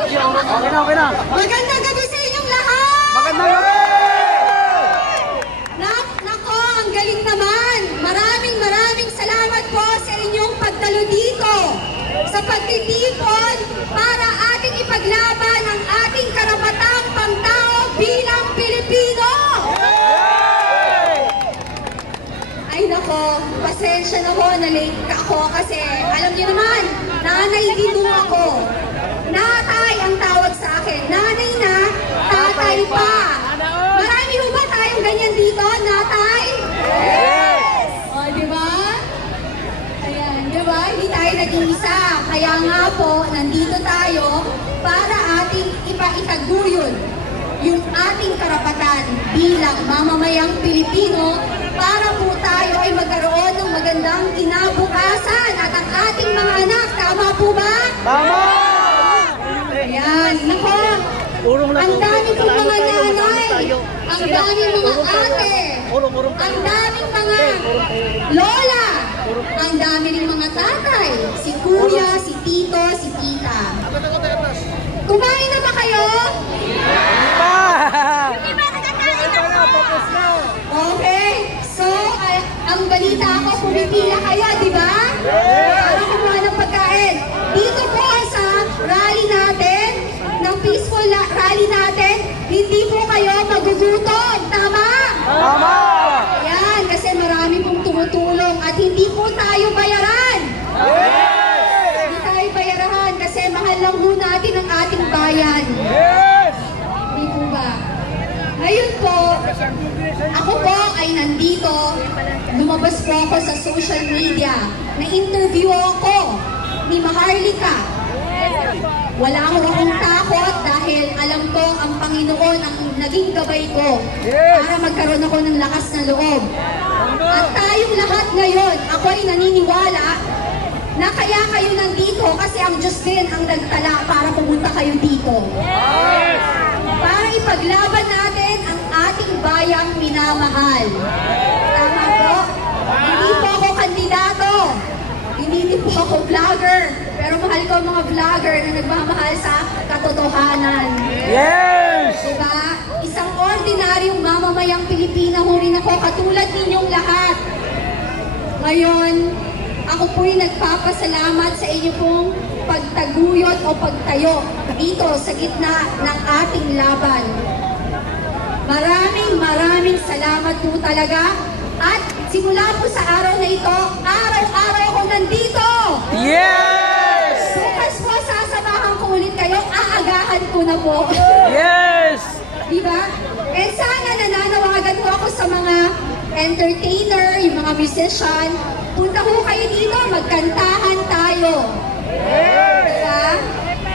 Okay na, okay na. Magandang gabi sa inyong lahat! Magandang gabi! Nako, ang galing naman! Maraming salamat po sa inyong pagdalo dito sa pagtitipon para ating ipaglaban ang ating karapatang pangtao bilang Pilipino! Ay nako, pasensya na ho, na-late ako kasi alam niyo naman, nanay din ako. Natay ang tawag sa akin. Nanay na, tatay pa. Marami ho ba tayong ganyan dito, natay? Yes! O, diba? Ayan, diba? Hindi tayo nag-iisa. Kaya nga po, nandito tayo para ating ipaitaguyod yung ating karapatan bilang mamamayang Pilipino para po tayo ay magkaroon ng magandang kinabukasan at ang ating mga anak. Tama po ba? Tama! Ayan, nako, ang dami kong mga nanay, ang dami mga ate, ang daming mga lola, ang dami rin mga tatay, si kuya, si tito, si tita. Kumain na ba kayo? Hindi ba nakakain ako? Okay, so ang balita ko, pumipila kayo, di ba? Para kumuha ng pagkain. Dito po sa rally natin, ng peaceful rally natin, hindi po kayo magugutom. Tama? Tama! Yan, kasi marami pong tumutulong at hindi po tayo bayaran. Yes! Hindi tayo bayarahan kasi mahal lang po natin ang ating bayan. Yes! Hindi po ba? Ngayon po, ako po ay nandito, lumabas po ako sa social media, na-interview ako ni Maharlika. Wala akong takot dahil alam ko ang Panginoon ang naging gabay ko para magkaroon ako ng lakas na loob. At tayong lahat ngayon, ako ay naniniwala na kaya kayo nandito kasi ang Diyos din ang nagtala para pumunta kayo dito. Para ipaglaban natin ang ating bayang minamahal. Tama po? Hindi po ako kandidato. Hindi po ako vlogger. Pero mahal ko ang mga vlogger na nagmamahal sa katotohanan. Yes! Diba? Isang ordinaryong mamamayang Pilipina ho rin ako, katulad ninyong lahat. Ngayon, ako po'y nagpapasalamat sa inyo pong pagtaguyod o pagtayo dito sa gitna ng ating laban. Maraming salamat po talaga. At simula po sa araw na ito, araw-araw ako nandito. Yes! Bukas po, sasamahan ko ulit kayo. Aagahan ko na po. Yes! Diba? And sana nananawagan ko ako sa mga entertainer, yung mga musician. Punta ko kayo dito, magkantahan tayo. Diba?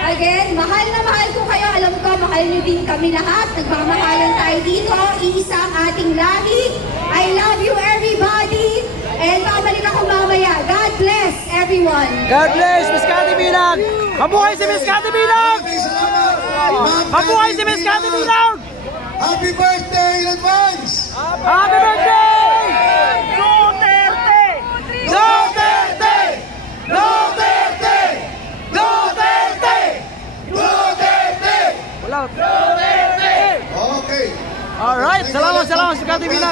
Again, mahal na mahal ko kayo. Alam ko, mahal niyo din kami lahat. Nagmamahalan tayo dito. Iisa ang ating lahi. I love you everybody. And babalik ako mamaya. God bless everyone. God bless, Miss Cathy Bilang! Mabuhay si Miss Cathy Bilang! Mabuhay si Miss Cathy Bilang! Happy birthday in advance! Happy birthday! Duterte! Duterte! Duterte! Duterte! Duterte! Wala. Duterte! Okay. Alright, salamat sa Cathy Bilang.